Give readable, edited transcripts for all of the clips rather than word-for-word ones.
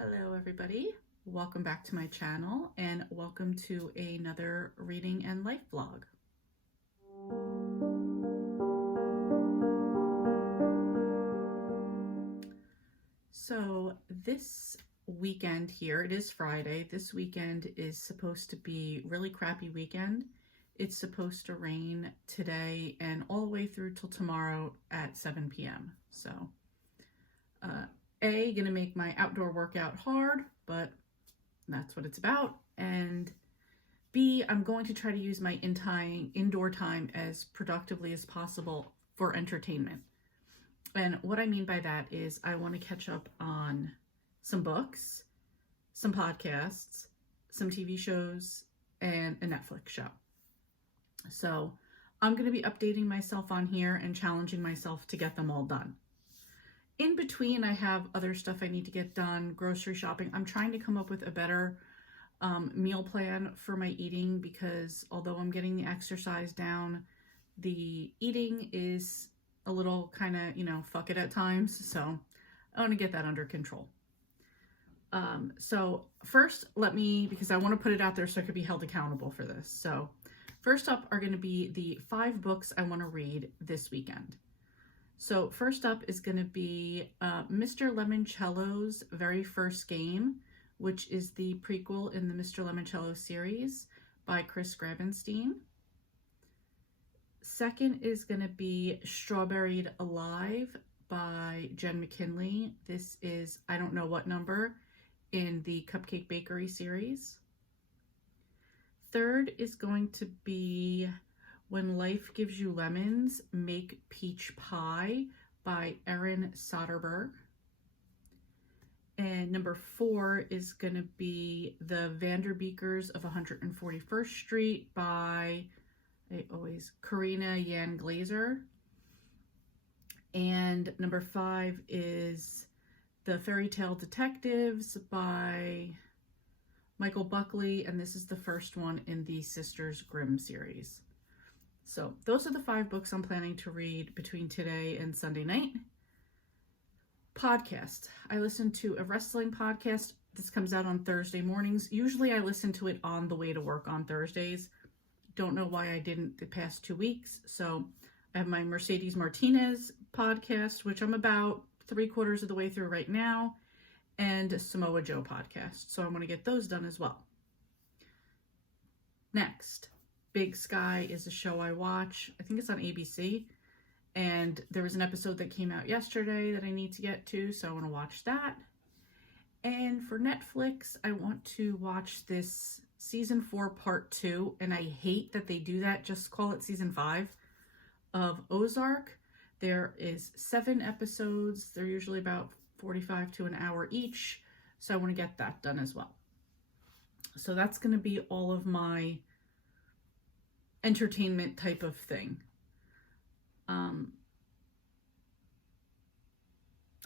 Hello everybody, welcome back to my channel and welcome to another reading and life vlog. So this weekend here, it is Friday, this weekend is supposed to be really crappy weekend. It's supposed to rain today and all the way through till tomorrow at 7 p.m. So gonna make my outdoor workout hard, but that's what it's about. And B, I'm going to try to use my indoor time as productively as possible for entertainment. And what I mean by that is I want to catch up on some books, some podcasts, some TV shows, and a Netflix show. So I'm going to be updating myself on here and challenging myself to get them all done. In between, I have other stuff I need to get done, grocery shopping. I'm trying to come up with a better meal plan for my eating because although I'm getting the exercise down, the eating is a little kind of, fuck it at times. So I want to get that under control. So first, because I want to put it out there so I could be held accountable for this. So first up are going to be the 5 books I want to read this weekend. So first up is going to be Mr. Lemoncello's Very First Game, which is the prequel in the Mr. Lemoncello series by Chris Gravenstein. Second is going to be Strawberried Alive by Jen McKinlay. This is, I don't know what number, in the Cupcake Bakery series. Third is going to be When Life Gives You Lemons, Make Peach Pie by Erin Soderbergh. And number 4 is going to be The VANDERBEEKERS of 141st Street by, Karina Yan Glazer. And number 5 is The Fairy Tale Detectives by Michael Buckley, and this is the first one in the Sisters Grimm series. So those are the 5 books I'm planning to read between today and Sunday night. Podcast. I listen to a wrestling podcast. This comes out on Thursday mornings. Usually I listen to it on the way to work on Thursdays. Don't know why I didn't the past 2 weeks. So I have my Mercedes Martinez podcast, which I'm about 3/4 of the way through right now, and Samoa Joe podcast. So I want to get those done as well. Next. Big Sky is a show I watch. I think it's on ABC. And there was an episode that came out yesterday that I need to get to, so I want to watch that. And for Netflix, I want to watch this season 4 part 2, and I hate that they do that. Just call it season 5 of Ozark. There is 7 episodes. They're usually about 45 to an hour each, so I want to get that done as well. So that's going to be all of my entertainment type of thing.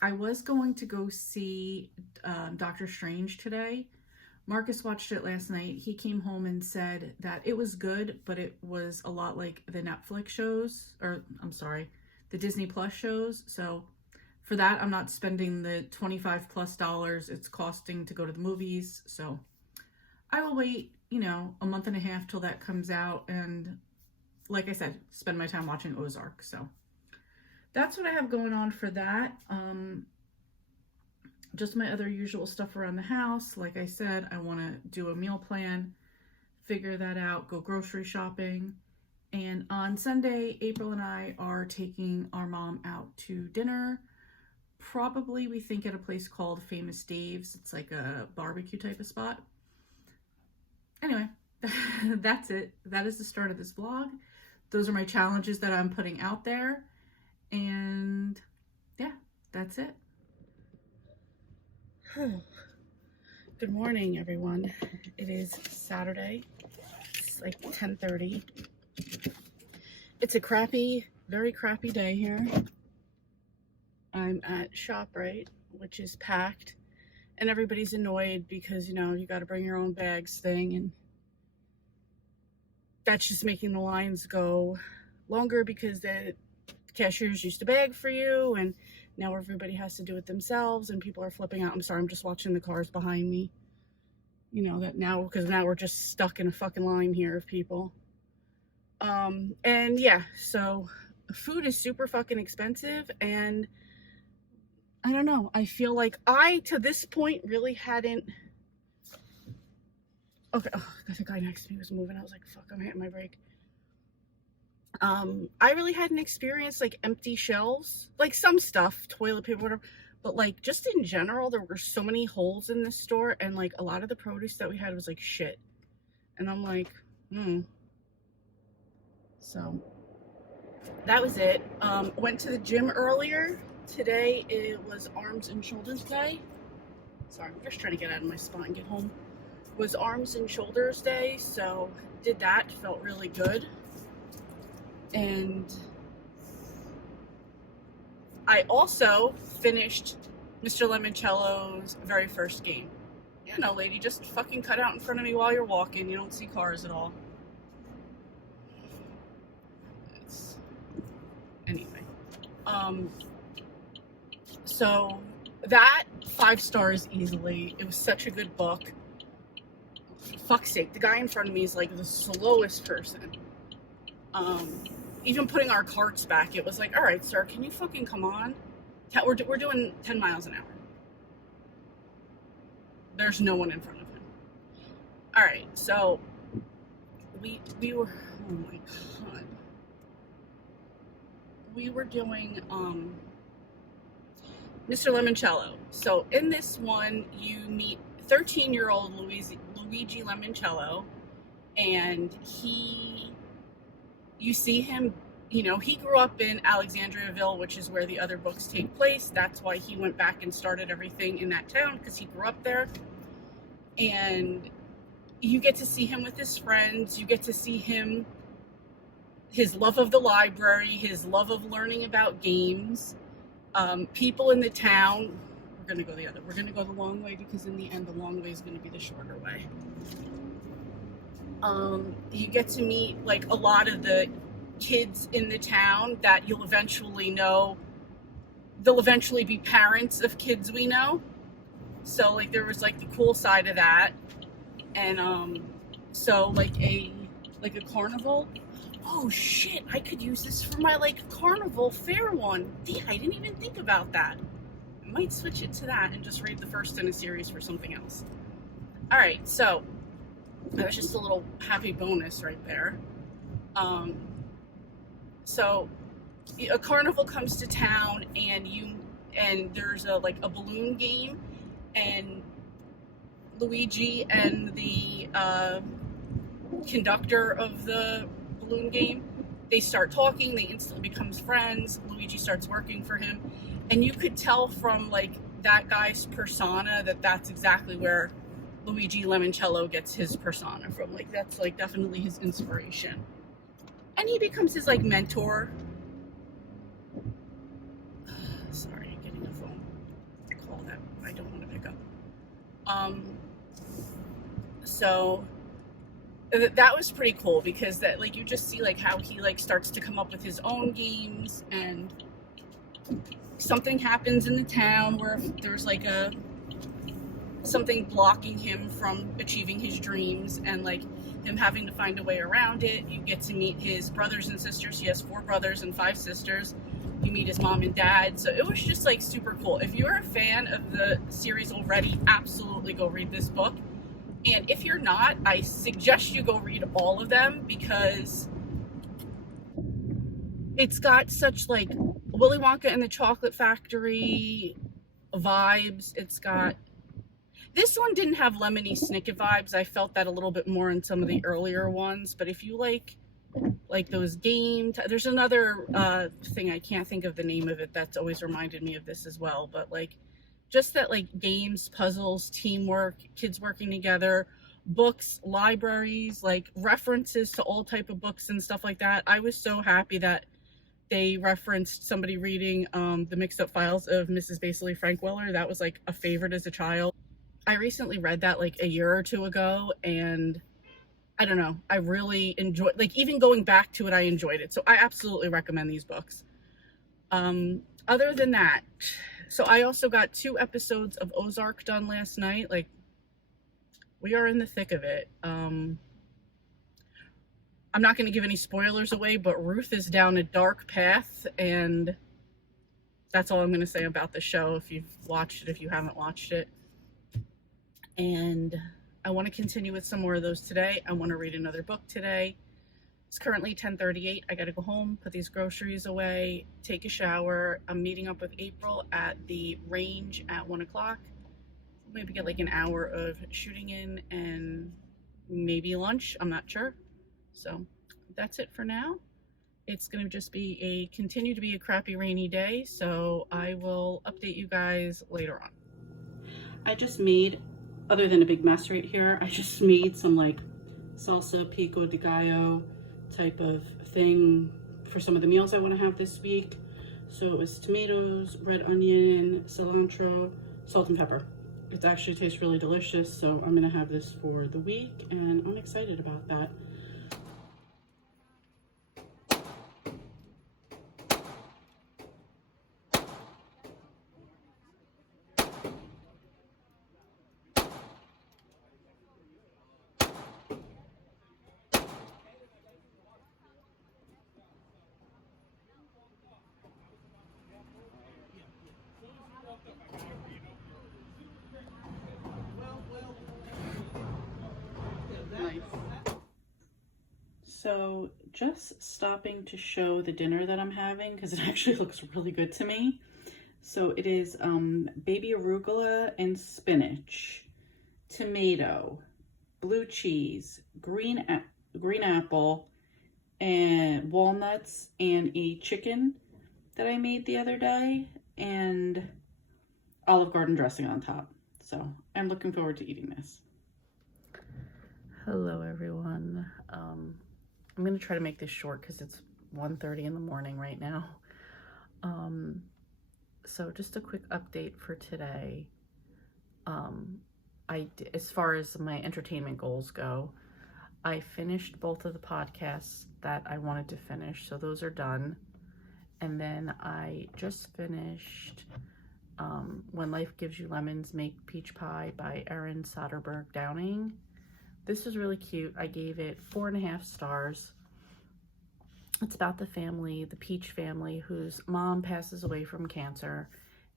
I was going to go see Doctor Strange today. Marcus watched it last night. He came home and said that it was good, but it was a lot like the Netflix shows, the Disney Plus shows. So for that, I'm not spending the $25+ it's costing to go to the movies. So I will wait, a month and a half till that comes out, and like I said, spend my time watching Ozark. So that's what I have going on for that. Just my other usual stuff around the house. Like I said, I want to do a meal plan, figure that out, go grocery shopping. And on Sunday, April and I are taking our mom out to dinner. Probably, we think, at a place called Famous Dave's. It's like a barbecue type of spot. Anyway, that's it. That is the start of this vlog. Those are my challenges that I'm putting out there. And yeah, that's it. Good morning, everyone. It is Saturday. It's like 10:30. It's a very crappy day here. I'm at ShopRite, which is packed. And everybody's annoyed because, you got to bring your own bags thing. And that's just making the lines go longer because the cashiers used to bag for you. And now everybody has to do it themselves and people are flipping out. I'm sorry, I'm just watching the cars behind me. You know, that now, because now we're just stuck in a fucking line here of people. And yeah, so food is super fucking expensive, and I don't know, I feel like I, to this point, really hadn't, okay, oh, the guy next to me was moving, I was like, fuck, I'm hitting my brake. I really hadn't experienced like empty shelves, like some stuff, toilet paper, whatever, but like just in general, there were so many holes in this store, and like a lot of the produce that we had was like shit. And I'm like, So that was it. Went to the gym earlier. Today it was Arms and Shoulders Day. Sorry, I'm just trying to get out of my spot and get home. It was Arms and Shoulders Day, so did that, felt really good. And I also finished Mr. Limoncello's very first game. You know, lady, just fucking cut out in front of me while you're walking. You don't see cars at all. Anyway. So that 5 stars easily. It was such a good book. For fuck's sake, the guy in front of me is like the slowest person. Even putting our carts back, it was like, all right, sir, can you fucking come on? We're doing 10 miles an hour. There's no one in front of him. All right, so we were, oh my God. We were doing Mr. Limoncello. So in this one, you meet 13-year-old Luigi Limoncello, and you see him, you know, he grew up in Alexandriaville, which is where the other books take place. That's why he went back and started everything in that town, because he grew up there. And you get to see him with his friends. You get to see him, his love of the library, his love of learning about games, people in the town. We're going to go the long way, because in the end, the long way is going to be the shorter way. You get to meet like a lot of the kids in the town that you'll eventually know. They'll eventually be parents of kids we know. So like there was like the cool side of that. And so like a carnival. Oh shit, I could use this for my like carnival fair one. Damn, I didn't even think about that. I might switch it to that and just read the first in a series for something else. All right, so that was just a little happy bonus right there. So a carnival comes to town, and there's a balloon game, and Luigi and the conductor of the balloon game, they start talking. They instantly become friends. Luigi starts working for him, and you could tell from like that guy's persona that that's exactly where Luigi Limoncello gets his persona from. Like that's like definitely his inspiration, and he becomes his like mentor. Sorry, I'm getting a phone call that I don't want to pick up. So that was pretty cool, because that like you just see like how he like starts to come up with his own games, and something happens in the town where there's like something blocking him from achieving his dreams, and like him having to find a way around it. You get to meet his brothers and sisters. He has 4 brothers and 5 sisters. You meet his mom and dad. So it was just like super cool. If you're a fan of the series already, absolutely go read this book. And if you're not, I suggest you go read all of them, because it's got such like Willy Wonka and the Chocolate Factory vibes. It's got, this one didn't have Lemony Snicket vibes. I felt that a little bit more in some of the earlier ones. But if you like those games, there's another thing, I can't think of the name of it, that's always reminded me of this as well. But like just that like games, puzzles, teamwork, kids working together, books, libraries, like references to all type of books and stuff like that. I was so happy that they referenced somebody reading the Mixed Up Files of Mrs. Basily Frankweller. That was like a favorite as a child. I recently read that like a year or 2 ago, and I don't know, I really enjoyed, like even going back to it, I enjoyed it. So I absolutely recommend these books. other than that, so I also got 2 episodes of Ozark done last night. Like, we are in the thick of it. I'm not going to give any spoilers away, but Ruth is down a dark path, and that's all I'm going to say about the show if you've watched it, if you haven't watched it. And I want to continue with some more of those today. I want to read another book today. It's currently 10:38. I got to go home, put these groceries away, take a shower. I'm meeting up with April at the range at 1 o'clock. Maybe get like an hour of shooting in and maybe lunch. I'm not sure. So that's it for now. It's going to just be continue to be a crappy rainy day. So I will update you guys later on. I just made, other than a big mess right here, I just made some like salsa pico de gallo type of thing for some of the meals I want to have this week. So it was tomatoes, red onion, cilantro, salt and pepper. It actually tastes really delicious, so I'm gonna have this for the week, and I'm excited about that. So just stopping to show the dinner that I'm having because it actually looks really good to me. So it is baby arugula and spinach, tomato, blue cheese, green apple, and walnuts, and a chicken that I made the other day, and Olive Garden dressing on top. So I'm looking forward to eating this. Hello everyone. I'm going to try to make this short because it's 1:30 in the morning right now. So just a quick update for today. As far as my entertainment goals go, I finished both of the podcasts that I wanted to finish, so those are done. And then I just finished When Life Gives You Lemons, Make Peach Pie by Erin Soderbergh Downing. This was really cute. I gave it 4.5 stars. It's about the family, the Peach family, whose mom passes away from cancer.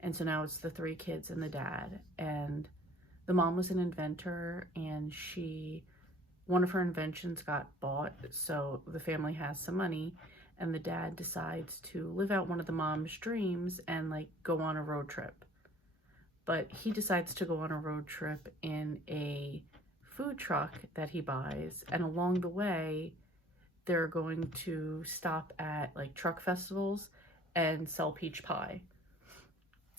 And so now it's the 3 kids and the dad. And the mom was an inventor, and one of her inventions got bought. So the family has some money, and the dad decides to live out one of the mom's dreams and like go on a road trip. But he decides to go on a road trip in a food truck that he buys, and along the way they're going to stop at like truck festivals and sell peach pie.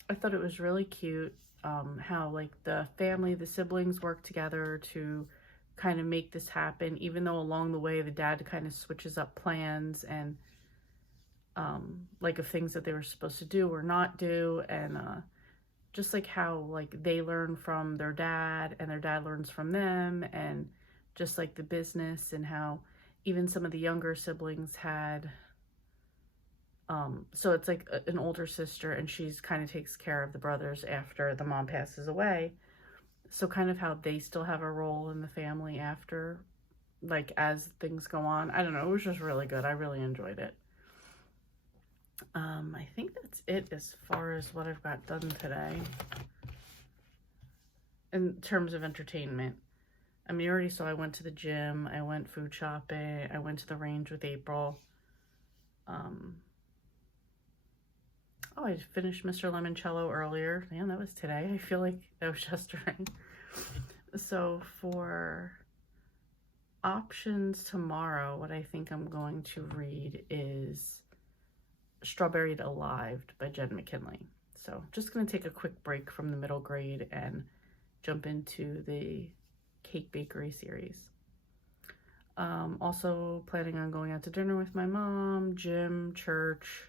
I thought it was really cute how like the family, the siblings work together to kind of make this happen, even though along the way the dad kind of switches up plans and like of things that they were supposed to do or not do, and just like how like they learn from their dad and their dad learns from them, and just like the business, and how even some of the younger siblings had so it's like an older sister, and she's kind of takes care of the brothers after the mom passes away. So kind of how they still have a role in the family after, like as things go on. I don't know, it was just really good. I really enjoyed it. I think that's it as far as what I've got done today in terms of entertainment. I mean, you already saw I went to the gym, I went food shopping, I went to the range with April. Oh, I finished Mr. Limoncello earlier. Man, that was today. I feel like that was yesterday. So for options tomorrow, what I think I'm going to read is Strawberried Alive by Jen McKinlay. So just going to take a quick break from the middle grade and jump into the cake bakery series. Also planning on going out to dinner with my mom, gym, church,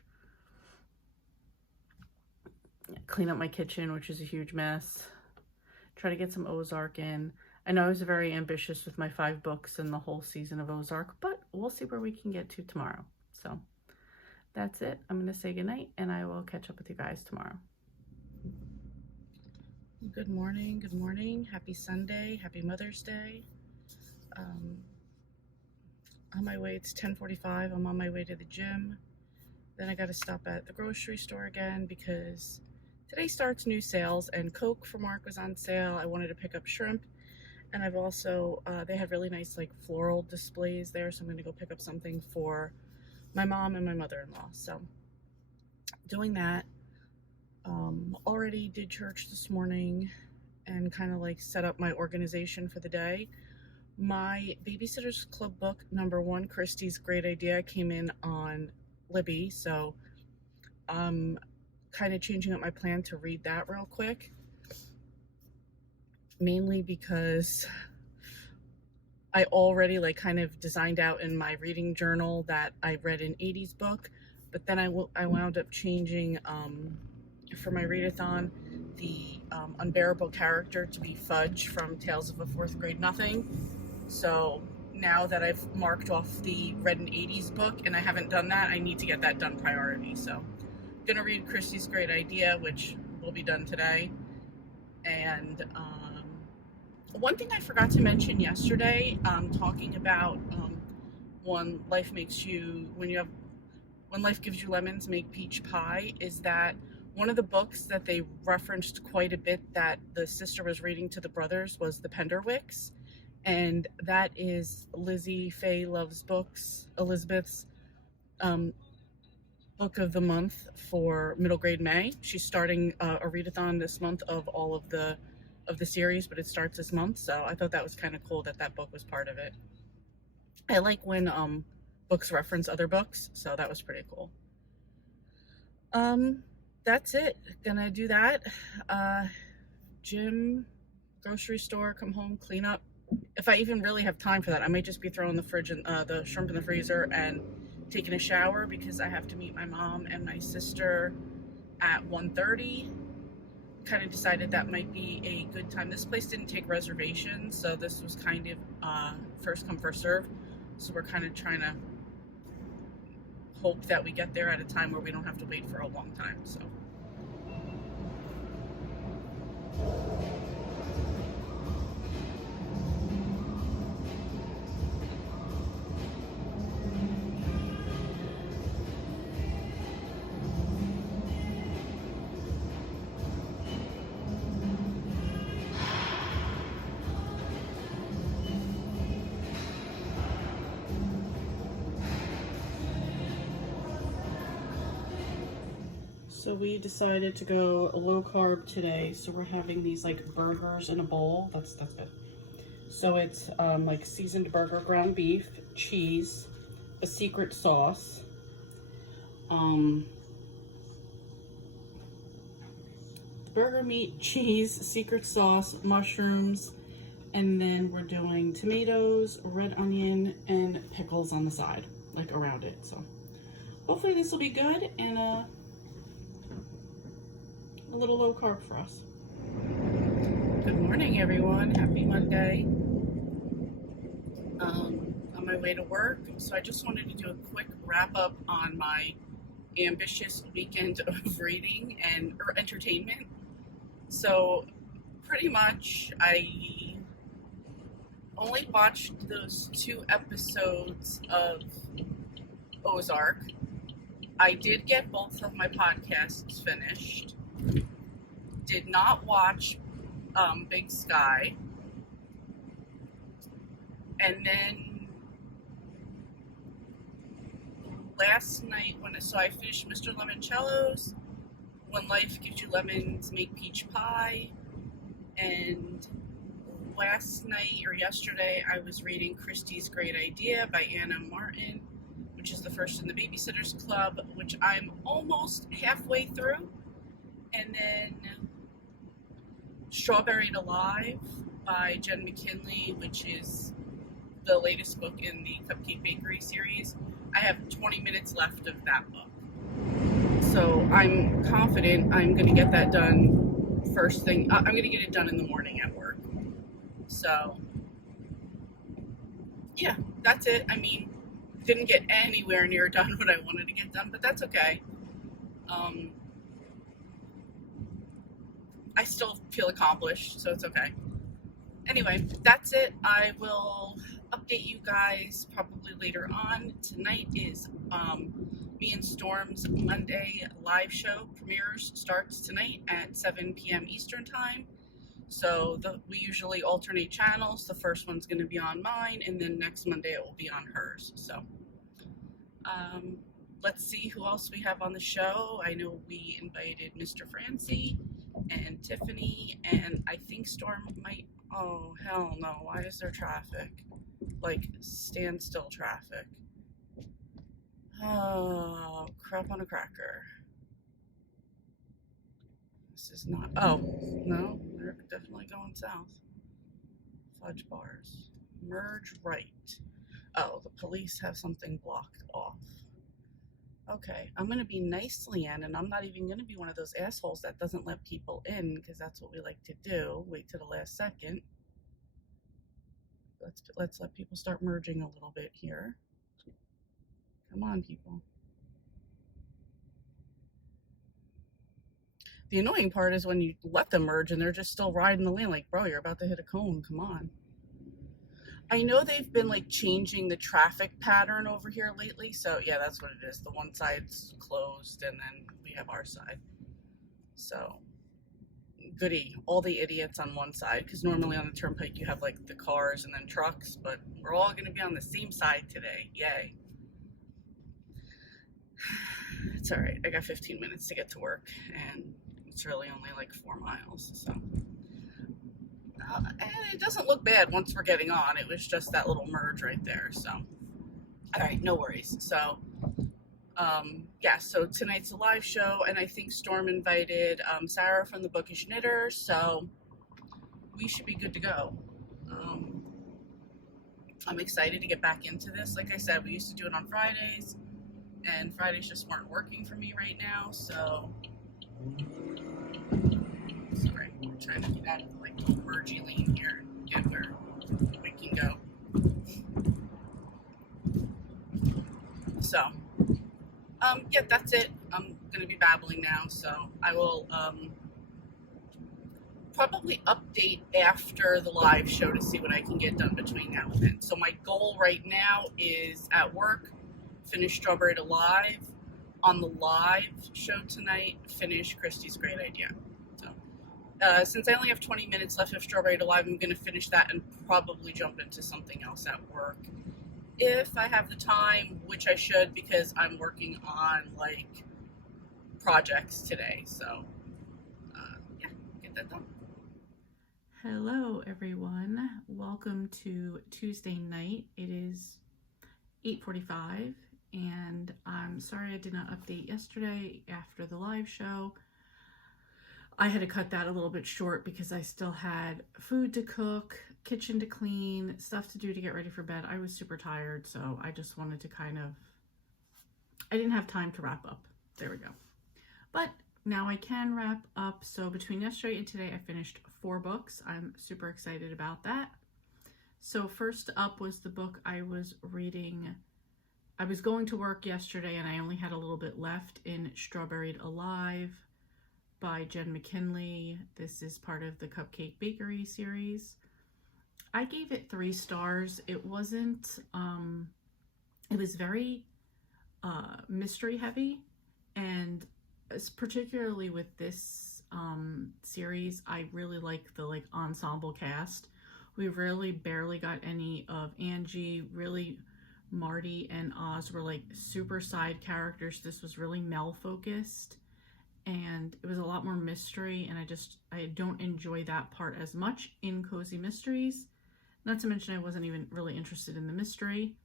clean up my kitchen, which is a huge mess, try to get some Ozark in. I know I was very ambitious with my 5 books and the whole season of Ozark, but we'll see where we can get to tomorrow. So that's it. I'm going to say goodnight, and I will catch up with you guys tomorrow. Good morning. Good morning. Happy Sunday. Happy Mother's Day. On my way, it's 10:45. I'm on my way to the gym. Then I got to stop at the grocery store again because today starts new sales, and Coke for Mark was on sale. I wanted to pick up shrimp, and I've also, they had really nice like floral displays there, so I'm going to go pick up something for my mom and my mother-in-law. So doing that. Already did church this morning and kind of like set up my organization for the day. My Babysitter's Club book #1, Christy's Great Idea, came in on Libby, so I'm kind of changing up my plan to read that real quick, mainly because I already like kind of designed out in my reading journal that I read an 80s book, but then I wound up changing for my readathon the unbearable character to be Fudge from Tales of a Fourth Grade Nothing. So now that I've marked off the read an 80s book and I haven't done that, I need to get that done priority. So I'm gonna read Christy's Great Idea, which will be done today. And one thing I forgot to mention yesterday, talking about when life gives you lemons, make peach pie, is that one of the books that they referenced quite a bit that the sister was reading to the brothers was The Penderwicks, and that is Lizzie Faye Loves Books, Elizabeth's book of the month for middle grade May. She's starting a readathon this month of all of the series, but it starts this month, so I thought that was kind of cool that that book was part of it. I like when books reference other books, so that was pretty cool. That's it. Gonna do that. Gym, grocery store, come home, clean up. If I even really have time for that, I might just be throwing the fridge and the shrimp in the freezer and taking a shower because I have to meet my mom and my sister at 1:30. Kind of decided that might be a good time. This place didn't take reservations, so this was kind of first come, first serve. So we're kind of trying to hope that we get there at a time where we don't have to wait for a long time. So. So we decided to go low carb today, so we're having these like burgers in a bowl. That's good. So it's like seasoned burger, ground beef, cheese, a secret sauce, burger meat, cheese, secret sauce, mushrooms, and then we're doing tomatoes, red onion, and pickles on the side, like around it. So hopefully this will be good and a little low carb for us. Good morning, everyone. Happy Monday. On my way to work, so I just wanted to do a quick wrap up on my ambitious weekend of reading or entertainment. So pretty much I only watched those 2 episodes of Ozark. I did get both of my podcasts finished. Did not watch Big Sky. And then last night, so I finished Mr. Lemoncello's When Life Gives You Lemons, Make Peach Pie. And last night or yesterday, I was reading Christy's Great Idea by Anna Martin, which is the first in the Babysitter's Club, which I'm almost halfway through. And then Strawberried Alive by Jen McKinley, which is the latest book in the Cupcake Bakery series. I have 20 minutes left of that book. So I'm confident I'm going to get that done first thing. I'm going to get it done in the morning at work. So, yeah, that's it. I mean, didn't get anywhere near done what I wanted to get done, but that's okay. I still feel accomplished, so it's okay. Anyway, that's it. I will update you guys probably later on. Tonight is me and Storm's Monday live show. Premieres starts tonight at 7 p.m. Eastern Time. So we usually alternate channels. The first one's going to be on mine, and then next Monday it will be on hers. So let's see who else we have on the show. I know we invited Mr. Francie and Tiffany, and I think Storm might. Oh, hell no. Why is there traffic? Like, standstill traffic. Oh, crap on a cracker. This is not. Oh, no. They're definitely going south. Fudge bars. Merge right. Oh, the police have something blocked off. Okay, I'm going to be nice, Leanne, and I'm not even going to be one of those assholes that doesn't let people in, because that's what we like to do. Wait till the last second. Let's let people start merging a little bit here. Come on, people. The annoying part is when you let them merge and they're just still riding the lane like, bro, you're about to hit a cone. Come on. I know they've been like changing the traffic pattern over here lately, so yeah, that's what it is. The one side's closed and then we have our side. So goody, all the idiots on one side, because normally on the turnpike you have like the cars and then trucks, but we're all going to be on the same side today. Yay. It's all right. I got 15 minutes to get to work, and it's really only like 4 miles, so and it doesn't look bad once we're getting on. It was just that little merge right there, so all right, no worries. So yeah, so tonight's a live show, and I think Storm invited Sarah from the Bookish Knitter, so we should be good to go. I'm excited to get back into this. Like I said, we used to do it on Fridays, and Fridays just weren't working for me right now, so sorry, we're trying to get out of the like mergy lane here and get where we can go. So yeah, that's it. I'm going to be babbling now, so I will probably update after the live show to see what I can get done between now and then. So my goal right now is at work, finish Strawberried Alive. On the live show tonight, finish Christy's Great Idea. So since I only have 20 minutes left of Strawberried Alive, I'm going to finish that and probably jump into something else at work if I have the time, which I should, because I'm working on like projects today. So yeah, get that done. Hello everyone, welcome to Tuesday night. It is 8:45 and I'm sorry I did not update yesterday after the live show. I had to cut that a little bit short because I still had food to cook, kitchen to clean, stuff to do to get ready for bed. I was super tired, so I just wanted to I didn't have time to wrap up. There we go. But now I can wrap up. So between yesterday and today, I finished 4 books. I'm super excited about that. So first up was the book I was reading. I was going to work yesterday and I only had a little bit left in Strawberried Alive by JENN McKinlay. This is part of the Cupcake Bakery series. I gave it 3 stars. It wasn't, it was very mystery heavy, and particularly with this series, I really like the ensemble cast. We really barely got any of Angie. Really, Marty and Oz were like super side characters. This was really Mel focused, and it was a lot more mystery, and I don't enjoy that part as much in cozy mysteries. Not to mention I wasn't even really interested in the mystery.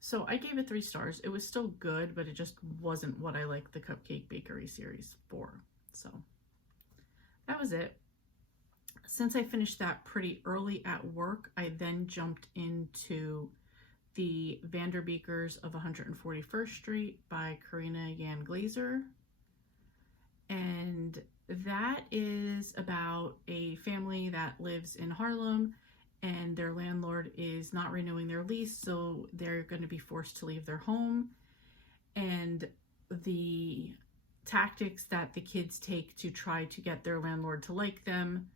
So I gave it 3 stars. It was still good, but it just wasn't what I like the Cupcake Bakery series for. So that was it. Since I finished that pretty early at work, I then jumped into the VANDERBEEKERS of 141st Street by Karina Yan Glazer. And that is about a family that lives in Harlem, and their landlord is not renewing their lease, so they're going to be forced to leave their home. And the tactics that the kids take to try to get their landlord to like them,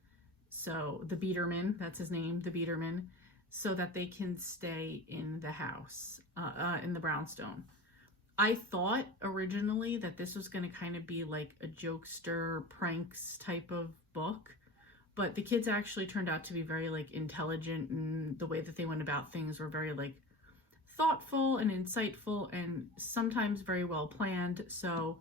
so the Biederman, that's his name, the Biederman, so that they can stay in the house, in the brownstone. I thought originally that this was going to kind of be like a jokester pranks type of book, but the kids actually turned out to be very like intelligent, and the way that they went about things were very like thoughtful and insightful and sometimes very well planned. So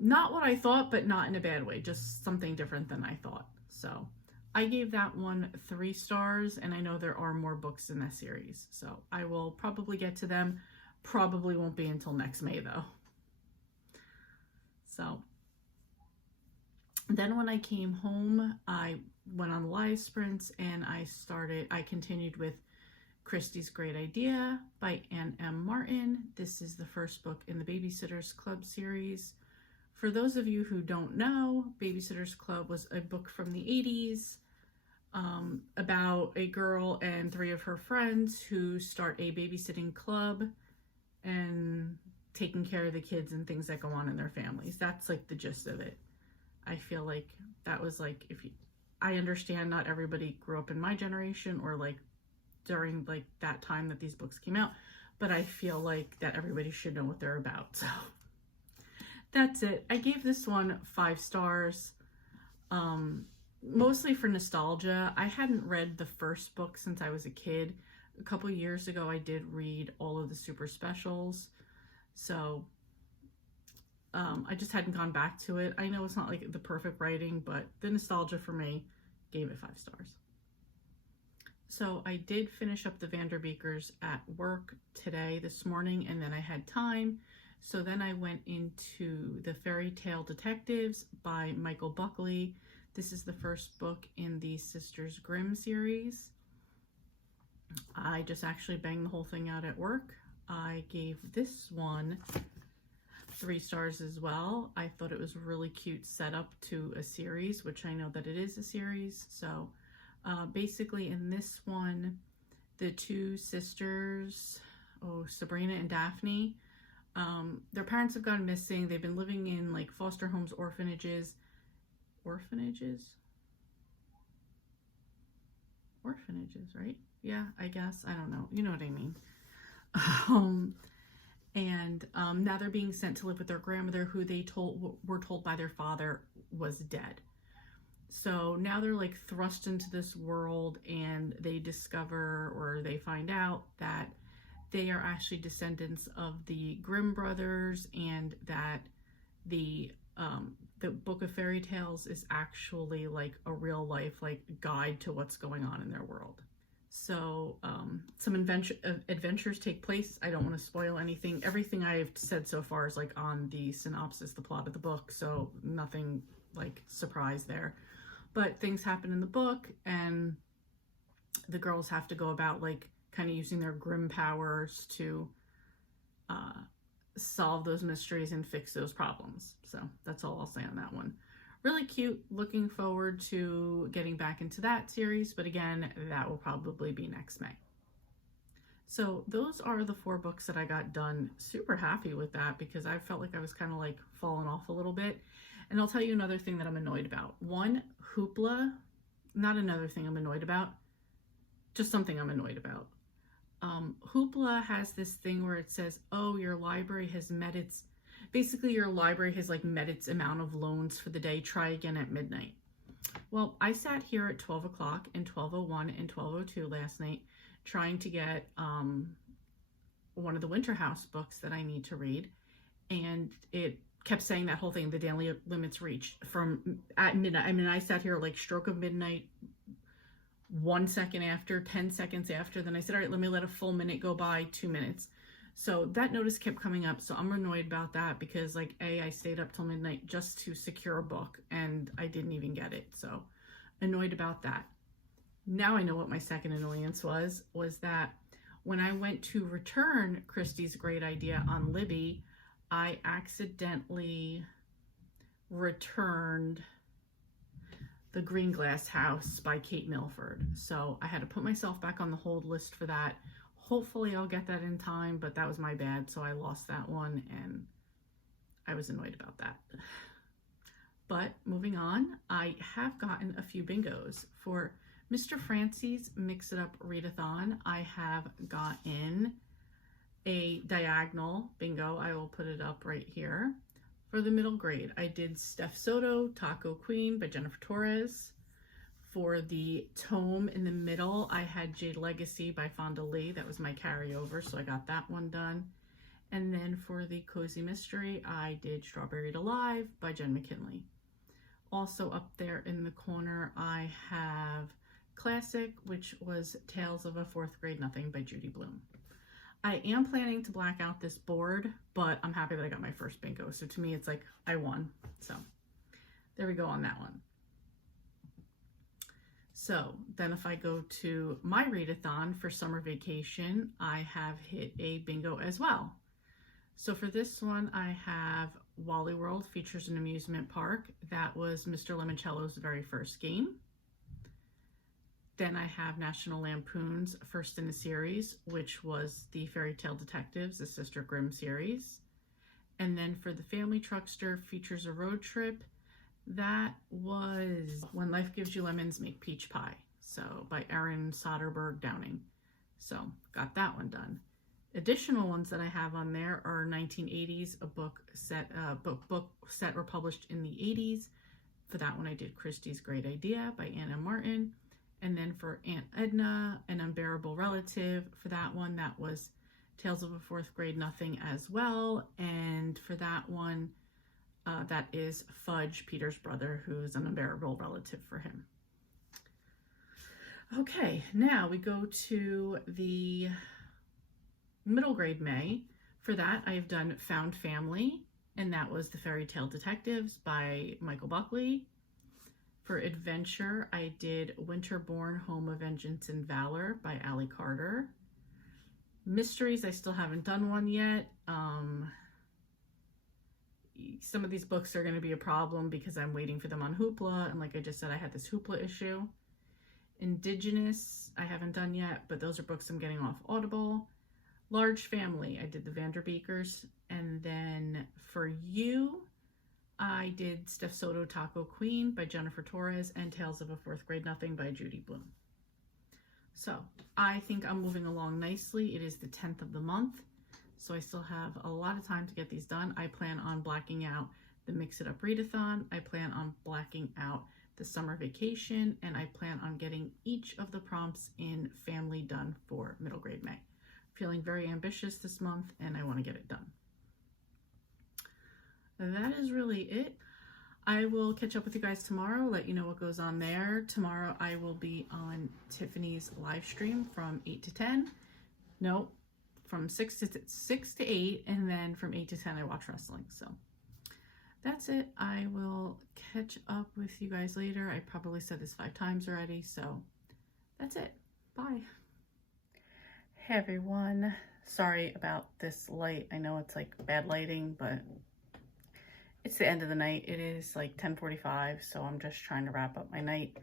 not what I thought, but not in a bad way, just something different than I thought. So I gave that one 3 stars, and I know there are more books in that series, so I will probably get to them. Probably won't be until next May though. So then when I came home, I went on live sprints and I continued with Christie's Great Idea by Ann M. Martin. This is the first book in the Babysitters Club series. For those of you who don't know, Babysitters Club was a book from the 80s about a girl and 3 of her friends who start a babysitting club and taking care of the kids and things that go on in their families. That's like the gist of it. I feel like that was like, I understand not everybody grew up in my generation or like during like that time that these books came out, but I feel like that everybody should know what they're about. So that's it. I gave this one 5 stars, mostly for nostalgia. I hadn't read the first book since I was a kid. A couple years ago, I did read all of the super specials, so I just hadn't gone back to it. I know it's not like the perfect writing, but the nostalgia for me gave it 5 stars. So I did finish up the VANDERBEEKERS at work today, this morning, and then I had time. So then I went into the Fairy Tale Detectives by Michael Buckley. This is the first book in the Sisters Grimm series. I just actually banged the whole thing out at work. I gave this one 3 stars as well. I thought it was a really cute setup to a series, which I know that it is a series. So basically in this one, the 2 sisters, Sabrina and Daphne, their parents have gone missing. They've been living in like foster homes, orphanages, right? Yeah, I guess. I don't know. You know what I mean. Now they're being sent to live with their grandmother, who they were told by their father was dead. So now they're like thrust into this world, and they discover, or they find out, that they are actually descendants of the Grimm brothers, and that the Book of Fairy Tales is actually like a real life like guide to what's going on in their world. So some adventures take place. I don't want to spoil anything. Everything I've said so far is like on the synopsis, the plot of the book, so nothing like surprise there. But things happen in the book, and the girls have to go about like kind of using their Grimm powers to solve those mysteries and fix those problems. So that's all I'll say on that one. Really cute. Looking forward to getting back into that series, but again, that will probably be next May. So those are the 4 books that I got done. Super happy with that, because I felt like I was kind of like falling off a little bit. And I'll tell you another thing that I'm annoyed about. One, Hoopla, not another thing I'm annoyed about, just something I'm annoyed about. Hoopla has this thing where it says, oh, your library has met its, basically your library has like met its amount of loans for the day, try again at midnight. Well, I sat here at 12 o'clock and 12:01 and 12:02 last night trying to get one of the Winter House books that I need to read, and it kept saying that whole thing, the daily limits reached from at midnight. I mean, I sat here like stroke of midnight, 1 second after, 10 seconds after. Then I said, all right, let me let a full minute go by, 2 minutes. So that notice kept coming up. So I'm annoyed about that, because like I stayed up till midnight just to secure a book, and I didn't even get it. So annoyed about that. Now I know what my second annoyance was that when I went to return Christie's Great Idea on Libby, I accidentally returned The Green Glass House by Kate Milford. So I had to put myself back on the hold list for that. Hopefully I'll get that in time, but that was my bad. So I lost that one and I was annoyed about that. But moving on, I have gotten a few bingos. For Mr. Francie's Mix It Up Readathon, I have gotten a diagonal bingo. I will put it up right here. For the middle grade, I did Steph Soto, Taco Queen by Jennifer Torres. For the tome in the middle, I had Jade Legacy by Fonda Lee. That was my carryover, so I got that one done. And then for the Cozy Mystery, I did Strawberried Alive by JENN McKinlay. Also up there in the corner, I have Classic, which was Tales of a Fourth Grade Nothing by Judy Blume. I am planning to black out this board, but I'm happy that I got my first bingo. So to me, it's like I won. So there we go on that one. So then if I go to my readathon for summer vacation, I have hit a bingo as well. So for this one, I have Wally World Features an Amusement Park. That was Mr. Limoncello's very first game. Then I have National Lampoon's First in a Series, which was the Fairy Tale Detectives, the Sister Grimm series. And then for the Family Truckster Features a Road Trip, that was When Life Gives You Lemons, Make Peach Pie. So by Erin Soderbergh Downing. So got that one done. Additional ones that I have on there are 1980s, a book set or published in the 80s. For that one, I did Christie's Great Idea by Anna Martin. And then for Aunt Edna, An Unbearable Relative, for that one, that was Tales of a Fourth Grade Nothing as well. And for that one, that is Fudge, Peter's brother, who's an unbearable relative for him. Okay, now we go to the middle grade May. For that, I have done Found Family, and that was The Fairy Tale Detectives by Michael Buckley. For adventure, I did Winterborn, Home of Vengeance and Valor by Allie Carter. Mysteries, I still haven't done one yet. Some of these books are going to be a problem because I'm waiting for them on Hoopla, and like I just said, I had this Hoopla issue. Indigenous, I haven't done yet, but those are books I'm getting off Audible. Large Family, I did the VANDERBEEKERS, and then for you, I did Steph Soto, Taco Queen by Jennifer Torres, and Tales of a Fourth Grade Nothing by Judy Blume. So I think I'm moving along nicely. It is the 10th of the month, so I still have a lot of time to get these done. I plan on blacking out the Mix It Up Readathon. I plan on blacking out the summer vacation, and I plan on getting each of the prompts in family done for middle grade May. Feeling very ambitious this month, and I want to get it done. That is really it. I will catch up with you guys tomorrow, let you know what goes on there. Tomorrow I will be on Tiffany's live stream from 8 to 10. No, from 6 to 8, and then from 8 to 10 I watch wrestling. So that's it. I will catch up with you guys later. I probably said this 5 times already, so that's it. Bye. Hey everyone. Sorry about this light. I know it's like bad lighting, but it's the end of the night. It is like 10:45, so I'm just trying to wrap up my night.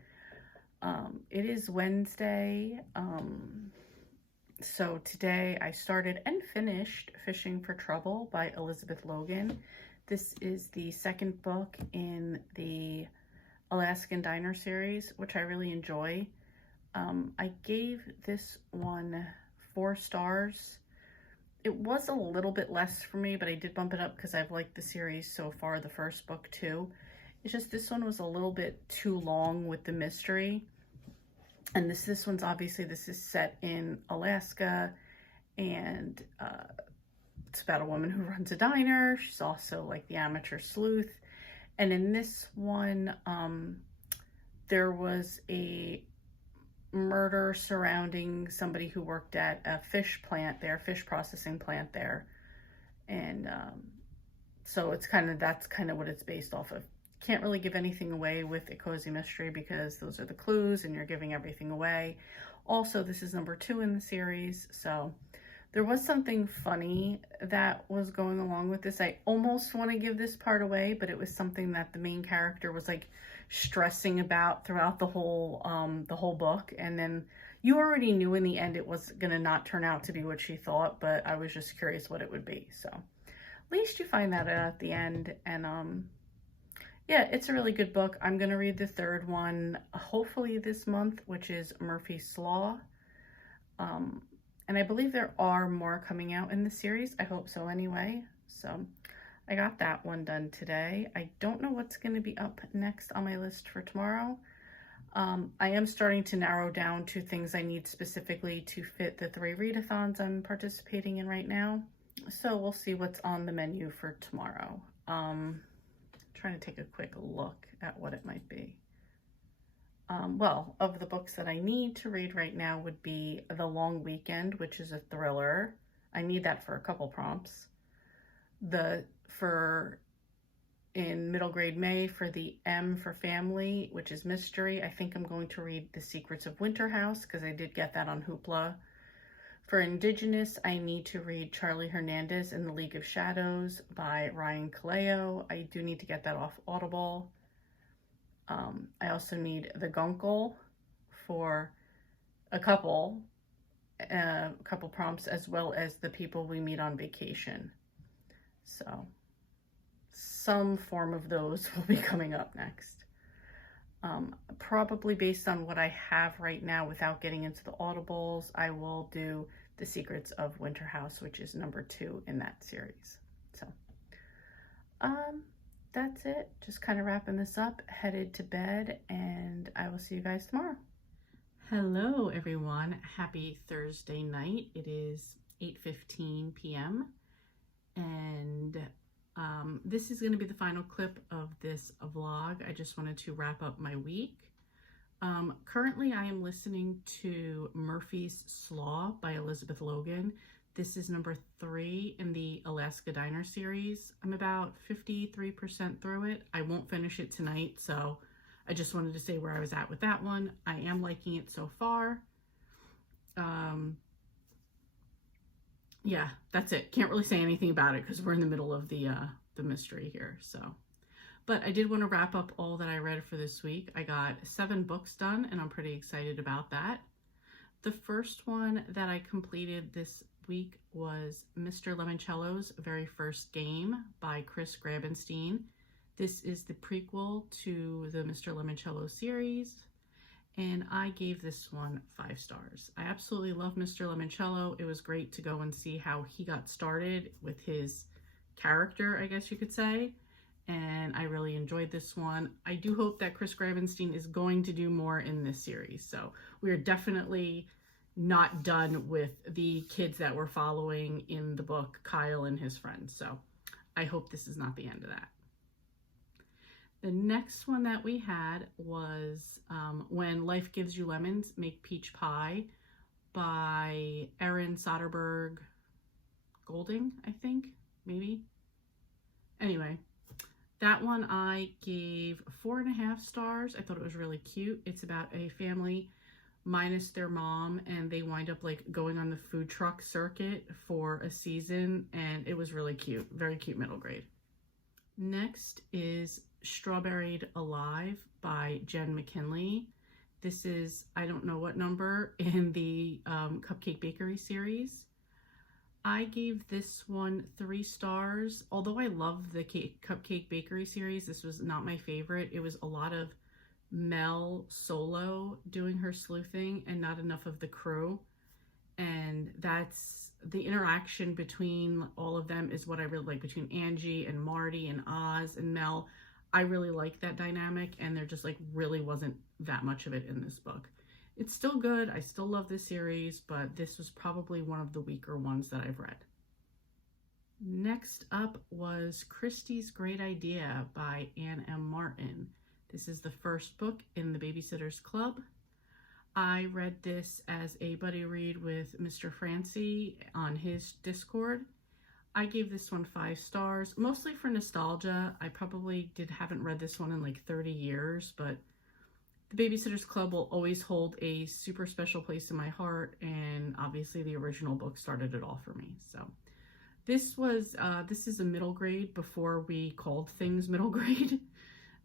It is Wednesday. So today I started and finished Fishing for Trouble by Elizabeth Logan. This is the second book in the Alaskan Diner series, which I really enjoy. I gave this one 4 stars. It was a little bit less for me, but I did bump it up because I've liked the series so far, the first book too. It's just this one was a little bit too long with the mystery. And this one's obviously, this is set in Alaska, and it's about a woman who runs a diner. She's also like the amateur sleuth. And in this one, there was a murder surrounding somebody who worked at a fish plant there, fish processing plant there. And so it's that's kind of what it's based off of. Can't really give anything away with A Cozy Mystery because those are the clues and you're giving everything away. Also, this is number 2 in the series, so there was something funny that was going along with this. I almost want to give this part away, but it was something that the main character was like stressing about throughout the whole book. And then you already knew in the end it was gonna not turn out to be what she thought, but I was just curious what it would be. So at least you find that out at the end. And yeah, it's a really good book. I'm gonna read the third one hopefully this month, which is Murphy's Law. And I believe there are more coming out in the series. I hope so anyway. So I got that one done today. I don't know what's going to be up next on my list for tomorrow. I am starting to narrow down to things I need specifically to fit the 3 readathons I'm participating in right now. So we'll see what's on the menu for tomorrow. Trying to take a quick look at what it might be. Well, of the books that I need to read right now would be The Long Weekend, which is a thriller. I need that for a couple prompts. In middle grade May for the M for Family, which is mystery. I think I'm going to read The Secrets of Winter House because I did get that on Hoopla. For Indigenous, I need to read Charlie Hernandez and the League of Shadows by Ryan Kaleo. I do need to get that off Audible. I also need The Guncle for a couple prompts, as well as The People We Meet on Vacation. So some form of those will be coming up next. Probably based on what I have right now without getting into the Audibles, I will do The Secrets of Winter House, which is number 2 in that series. So that's it. Just kind of wrapping this up, headed to bed, and I will see you guys tomorrow. Hello everyone. Happy Thursday night. It is 8:15 p.m. and this is going to be the final clip of this vlog. I just wanted to wrap up my week. Currently I am listening to Murphy's Law by Elizabeth Logan. This is number 3 in the Alaska Diner series. I'm about 53% through it. I won't finish it tonight, so I just wanted to say where I was at with that one. I am liking it so far. Yeah, that's it. Can't really say anything about it because we're in the middle of the mystery here. So, but I did want to wrap up all that I read for this week. I got 7 books done, and I'm pretty excited about that. The first one that I completed this week was Mr. Lemoncello's Very First Game by Chris Grabenstein. This is the prequel to the Mr. Lemoncello series, and I gave this one 5 stars. I absolutely love Mr. Lemoncello. It was great to go and see how he got started with his character, I guess you could say, and I really enjoyed this one. I do hope that Chris Grabenstein is going to do more in this series, so we are definitely not done with the kids that we're following in the book, Kyle and his friends, so I hope this is not the end of that. The next one that we had was When Life Gives You Lemons, Make Peach Pie by Erin Soderbergh Golding, I think, maybe. Anyway, that one I gave 4.5 stars. I thought it was really cute. It's about a family minus their mom, and they wind up like going on the food truck circuit for a season, and it was really cute. Very cute middle grade. Next is Strawberried Alive by JENN McKinlay. This is, I don't know what number in the Cupcake Bakery series. I gave this one 3 stars. Although I love the Cupcake Bakery series, this was not my favorite. It was a lot of Mel solo doing her sleuthing and not enough of the crew. And that's the interaction between all of them is what I really like, between Angie and Marty and Oz and Mel. I really like that dynamic, and there just like really wasn't that much of it in this book. It's still good. I still love the series, but this was probably one of the weaker ones that I've read. Next up was Christie's Great Idea by Anne M. Martin. This is the first book in the Babysitter's Club. I read this as a buddy read with Mr. Francie on his Discord. I gave this one 5 stars, mostly for nostalgia. I probably haven't read this one in like 30 years, but the Babysitter's Club will always hold a super special place in my heart, and obviously the original book started it all for me. So this is a middle grade before we called things middle grade.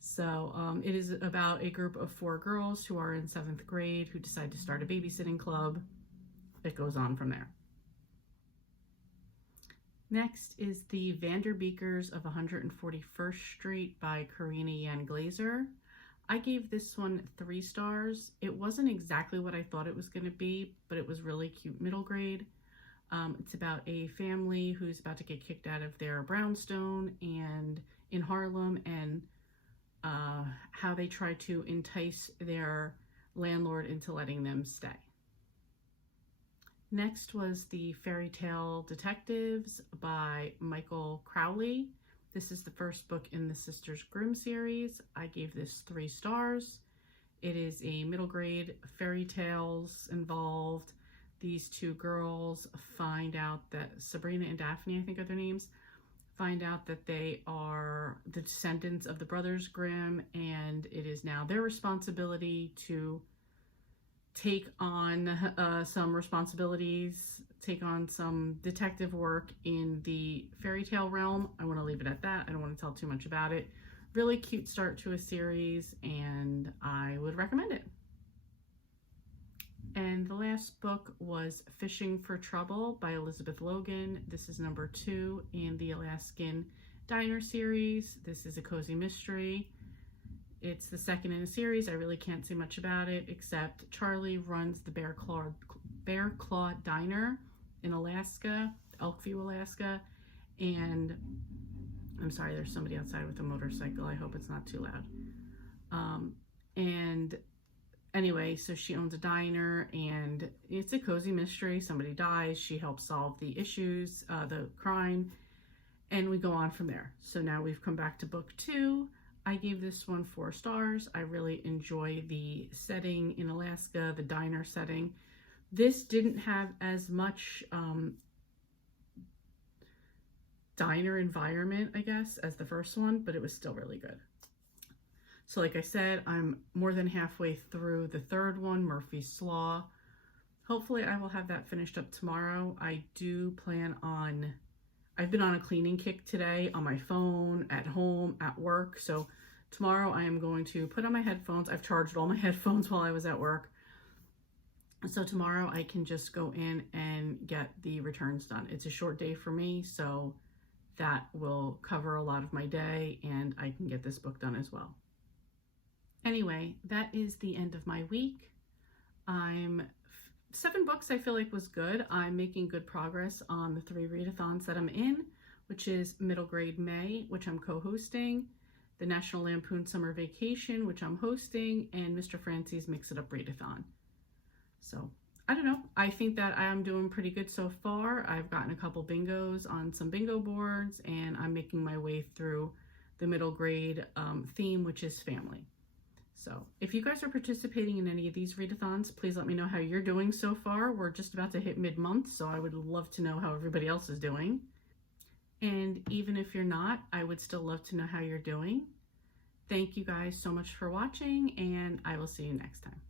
So it is about a group of 4 girls who are in 7th grade who decide to start a babysitting club. It goes on from there. Next is the VANDERBEEKERS of 141st Street by Karina Yan Glazer. I gave this one 3 stars. It wasn't exactly what I thought it was going to be, but it was really cute middle grade. It's about a family who's about to get kicked out of their brownstone and in Harlem, and how they try to entice their landlord into letting them stay. Next was the Fairy Tale Detectives by Michael Crowley. This is the first book in the Sisters Grimm series. I gave this 3 stars. It is a middle grade fairy tales involved. These 2 girls find out that Sabrina and Daphne, I think are their names, find out that they are the descendants of the Brothers Grimm, and it is now their responsibility to take on some responsibilities, take on some detective work in the fairy tale realm. I want to leave it at that. I don't want to tell too much about it. Really cute start to a series, and I would recommend it. And the last book was Fishing for Trouble by Elizabeth Logan. This is number 2 in the Alaskan Diner series. This is a cozy mystery. It's the 2nd in a series. I really can't say much about it, except Charlie runs the Bear Claw Diner in Alaska, Elkview, Alaska. And I'm sorry, there's somebody outside with a motorcycle. I hope it's not too loud. And anyway, so she owns a diner, and it's a cozy mystery. Somebody dies. She helps solve the issues, the crime, and we go on from there. So now we've come back to book 2. I gave this one 4 stars. I really enjoy the setting in Alaska, the diner setting. This didn't have as much diner environment, I guess, as the first one, but it was still really good. So like I said, I'm more than halfway through the 3rd one, Murphy's Law. Hopefully I will have that finished up tomorrow. I do plan on, I've been on a cleaning kick today on my phone, at home, at work. So tomorrow I am going to put on my headphones. I've charged all my headphones while I was at work. So tomorrow I can just go in and get the returns done. It's a short day for me, so that will cover a lot of my day, and I can get this book done as well. Anyway, that is the end of my week. 7 books I feel like was good. I'm making good progress on the 3 readathons that I'm in, which is Middle Grade May, which I'm co-hosting, the National Lampoon Summer Vacation, which I'm hosting, and Mr. Francie's Mix It Up Readathon. So, I don't know. I think that I'm doing pretty good so far. I've gotten a couple bingos on some bingo boards, and I'm making my way through the middle grade theme, which is family. So if you guys are participating in any of these readathons, please let me know how you're doing so far. We're just about to hit mid-month, so I would love to know how everybody else is doing. And even if you're not, I would still love to know how you're doing. Thank you guys so much for watching, and I will see you next time.